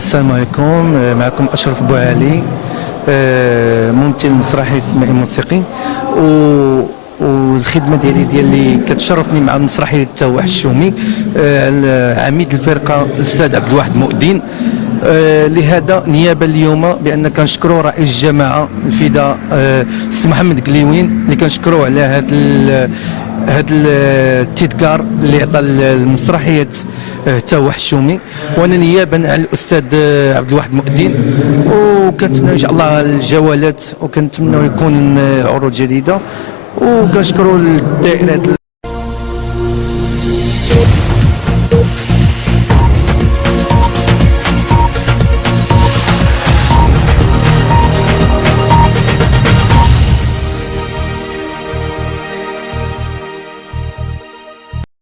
السلام عليكم. معكم أشرف بوعلي، ممثل مسرحي سينمائي موسيقي، والخدمه ديالي كتشرفني مع مسرحيه التوح الشومي. عميد الفرقه الاستاذ عبد الواحد مؤذن. لهذا نيابه اليوم بان كنشكروا رئيس الجماعه الفداء السي محمد قليوين، اللي كنشكروه على هذا التذكار اللي عطى المسرحيه توح الشومي. وانا نيابا على الاستاذ عبد الواحد مؤذن، وكنتمنى ان شاء الله الجولات، وكنتمنى يكون عروض جديده، وكنشكروا الدائره